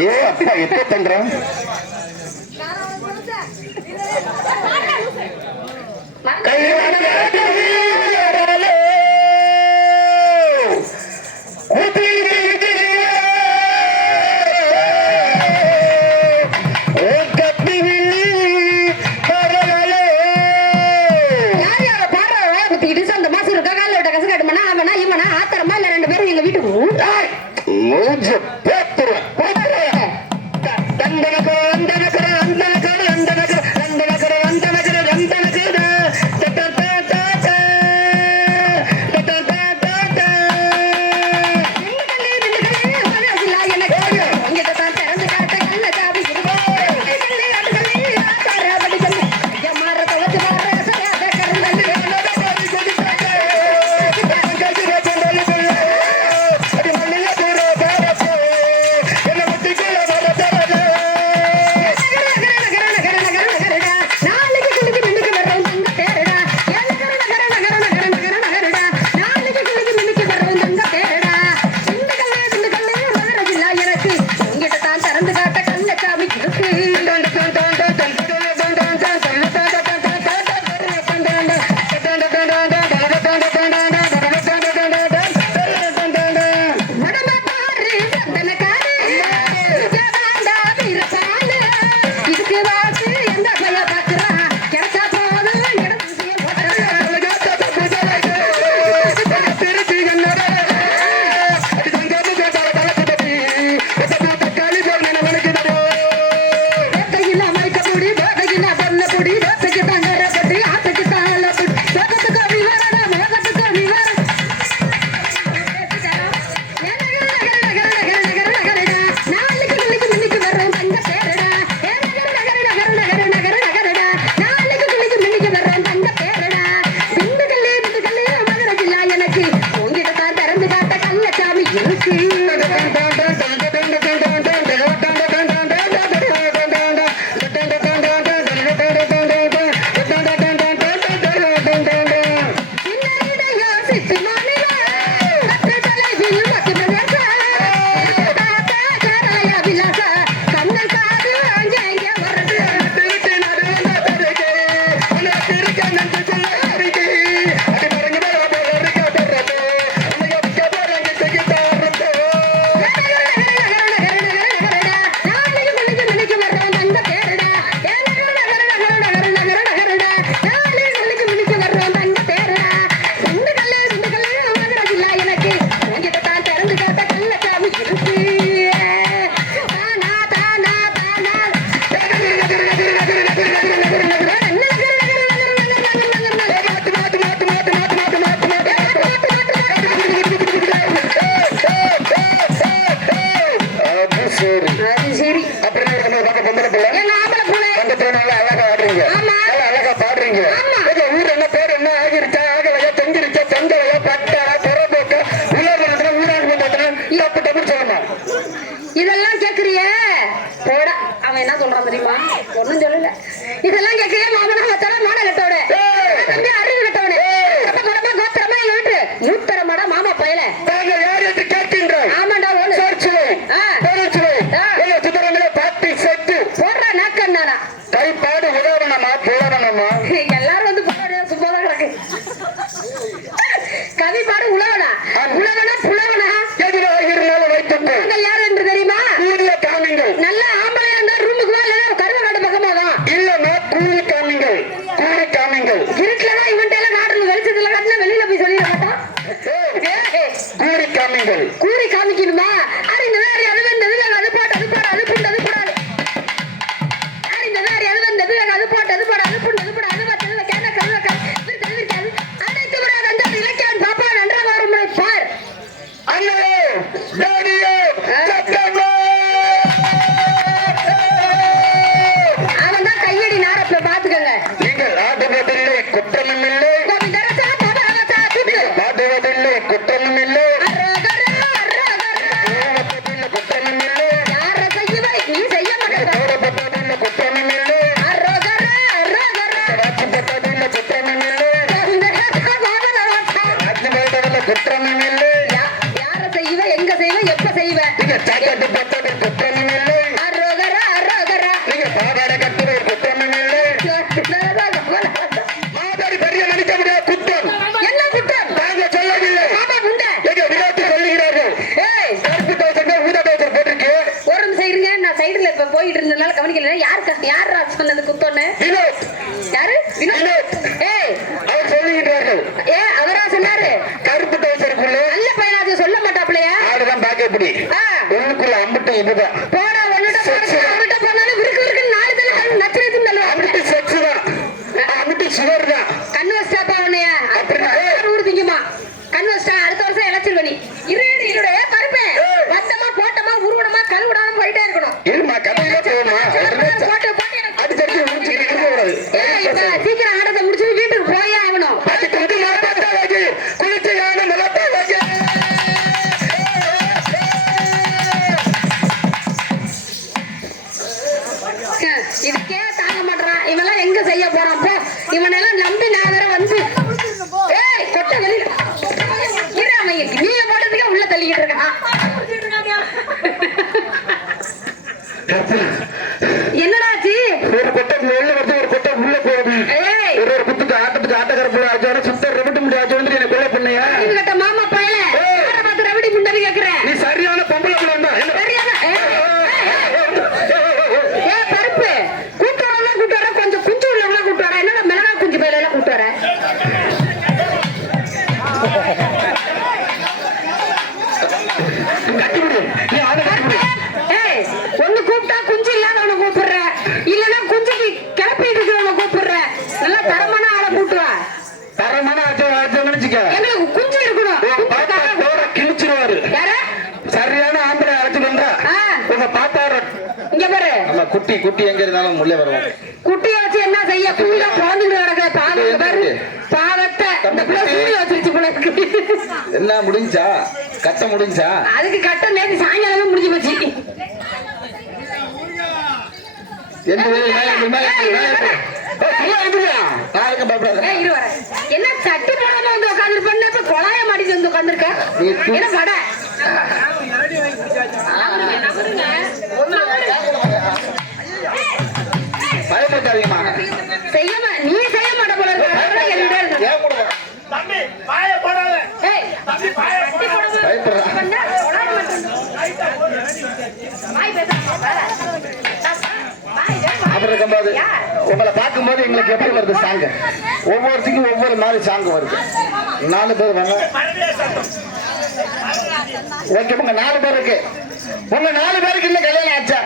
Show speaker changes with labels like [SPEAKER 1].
[SPEAKER 1] ಏ ಅಪ್ಪ
[SPEAKER 2] ಎತ್ತ என்ன
[SPEAKER 1] சொல்றான் தெரியுமா? ஒன்றும் சொல்லல. இதெல்லாம் கேட்கவே மாதாரி பெரிய நினைக்க முடியாது குற்றம் என்ன குற்றம் நாங்க சொல்லவில்லை எங்க விளையாட்டு சொல்லுகிறார்கள் கருப்பு டவுசர் ஊதா டவுசர் போட்டிருக்கு
[SPEAKER 2] ஒரு நிமிஷம் இருங்க நான் சைடுல
[SPEAKER 1] இப்ப போயிட்டு இருந்ததுனால கவனிக்கல யாரு யார் சொன்னது குத்தோன்னு
[SPEAKER 2] வினோத்
[SPEAKER 1] யாரு வினோத் ஏய்
[SPEAKER 2] அவர் சொல்லுகிறார்கள்
[SPEAKER 1] ஏ அவரா சொன்னாரு
[SPEAKER 2] கருப்பு டவுசருக்குள்ள
[SPEAKER 1] நல்ல பையனா அது சொல்ல மாட்டாப்லையா
[SPEAKER 2] ஆடுதான் பாக்க எப்படி உள்ளுக்குள்ள அம்பட்டும் இதுதான்
[SPEAKER 1] போனா ஒன்னுட்டு இவனெல்லாம் நம்பி நான் வேற வந்து ஏய் கொட்டை வெளியில இரு, நீங்க போட்டதுக்கே உள்ள தள்ளிக்கிட்டு இருக்கான் என்னடாச்சு
[SPEAKER 2] ஒரு கொட்டை உள்ள வருது ஒரு கொட்டை உள்ள போகுது.
[SPEAKER 1] ஏய்.
[SPEAKER 2] ஒரு ஒரு குத்துக்கு ஆட்டத்துக்கு ஆட்டக்காரப்புல அடிச்சாலும் சுத்த
[SPEAKER 1] குட்டி குட்டி
[SPEAKER 3] எங்க இருந்தாலும் உள்ளே வருவோம்
[SPEAKER 1] குட்டிய வச்சு என்ன செய்ய புள்ள பிறந்துட்டு கிடக்குற இங்க பாரு பாவத்தை இந்த புள்ள சூரிய வச்சிருச்சு போல இருக்கு
[SPEAKER 3] என்ன முடிஞ்சா கட்ட முடிஞ்சா
[SPEAKER 1] அதுக்கு கட்ட நேத்து சாயங்காலமே முடிஞ்சு போச்சு என்ன சட்டி போடாம வந்து உட்காந்துருப்பேன் இப்ப கொலாய மாட்டிட்டு வந்து உட்காந்துருக்க என்ன வடை வாய் பேசாம பாப்பா. வாய் பேசாம.
[SPEAKER 3] அப்புறம் இருக்கும்போது? உங்களை பார்க்கும்போது எங்களுக்கு எப்படி வருது சாங் ஒவ்வொருத்தையும் ஒவ்வொரு மாதிரி சாங் வருது. நாலு பேர் வாங்க ஓகே உங்க நாலு பேருக்கு. உங்க நாலு பேருக்கு இன்னும் கல்யாணம் ஆச்சா?